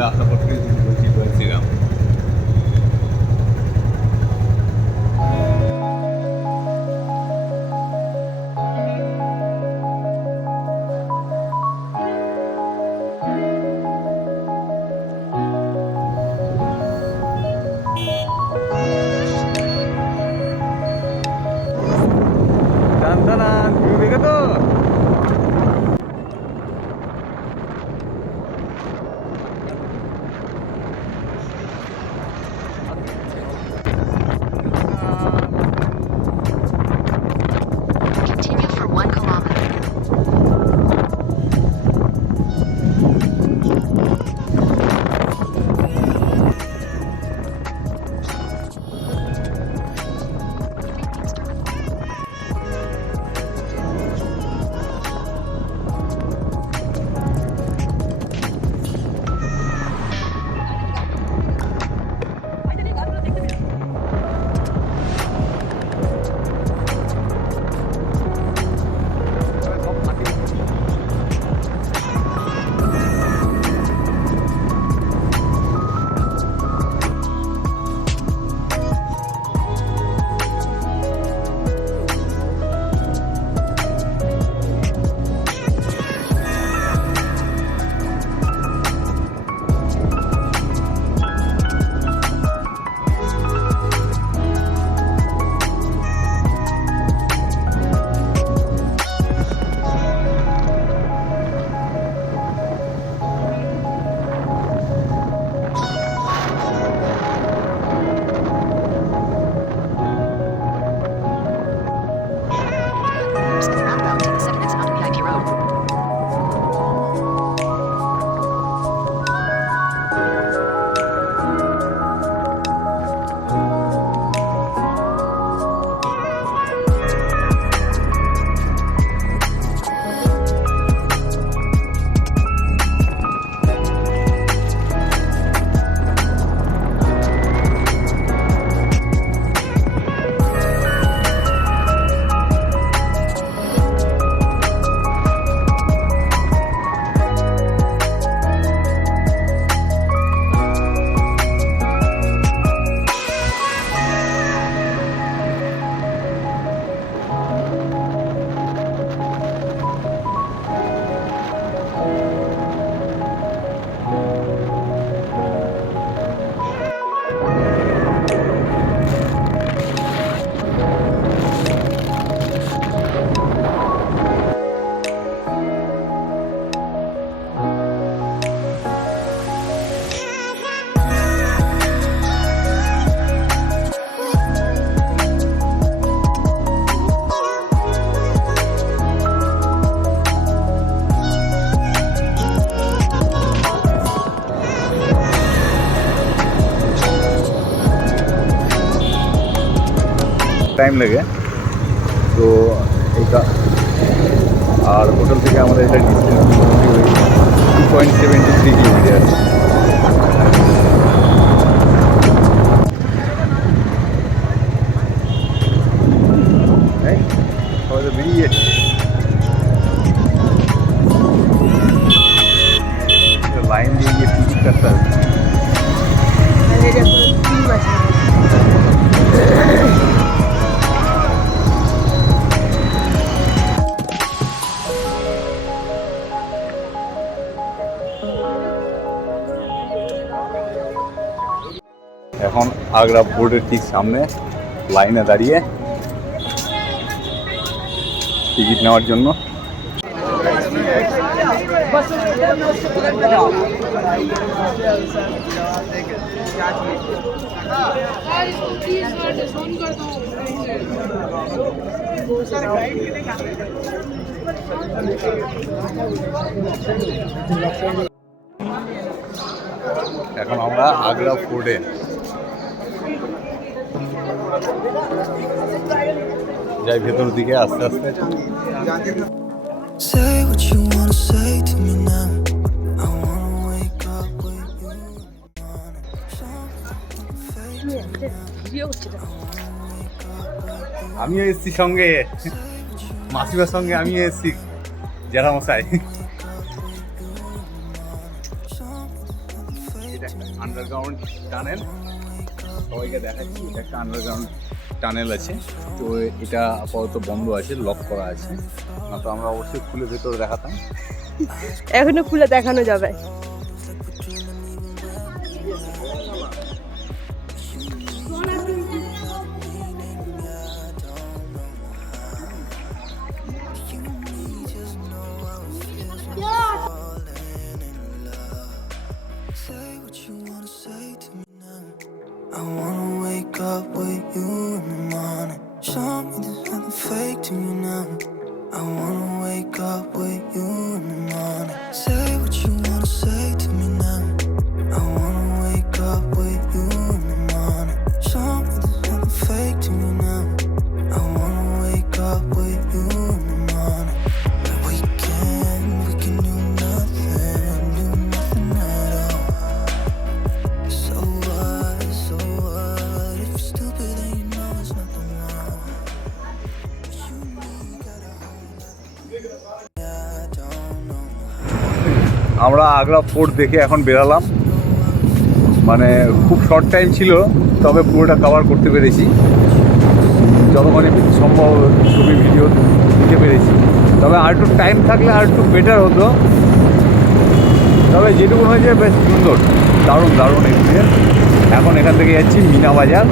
হয়ে আশা করছি ঠিক হয়েছিলাম। দেখে তো Continue for 1 kilometer. Roundabout to the second exit onto VIP Road. Time লাগে তো এটা, আর হোটেল থেকে আমাদের এটা ডিস্টেন্স 2.73 কিলোমিটার। সবাই তো বেরিয়ে লাইন দিয়ে গিয়ে টিকিট কাটতে হবে। এখন আগ্রা ফোর্টের ঠিক সামনে লাইনে দাঁড়িয়ে টিকিট নেওয়ার জন্য। এখন আমরা আগ্রা ফোর্টে যাই ভেতর দিকে আস্তে আস্তে। Say what you wanna say to me now. I wanna wake up with you. আমিও এসছি সঙ্গে, মাসিমার সঙ্গে আমিও এসছি জেঠা মশাই। Underground tunnel. সবাইকে দেখাচ্ছি, এটা একটা আন্ডারগ্রাউন্ড টানেল আছে। তো এটা আপাতত বন্ধ আছে, লক করা আছে, না তো আমরা অবশ্যই খুলে ভেতরে দেখাতাম। এখনো খুলে দেখানো যাবে। Say what you wanna say to me now. I wanna wake up with you in the morning. Show me there's nothing fake to me now. I wanna wake up with you in the morning. Say what you wanna say to me now. I wanna wake up with you in the morning. Show me there's nothing fake to me now. I wanna wake up with you in the morning. We can do nothing at all. So what, if you're stupid then you know it's nothing wrong. You and me gotta hold nothing. I don't know. আমরা Agra fort দেখে এখন বেরালাম। মানে খুব short time ছিল, তবে পুরোটা cover করতে পেরেছি, যতক্ষণ সম্ভব ছবি ভিডিও দিতে পেরেছি। তবে আর একটু টাইম থাকলে আর একটু বেটার হতো, তবে যেটুকু হয়েছে বেশ সুন্দর, দারুণ এক্সপিরিয়েন্স। এখন এখান থেকে যাচ্ছি মিনা বাজার।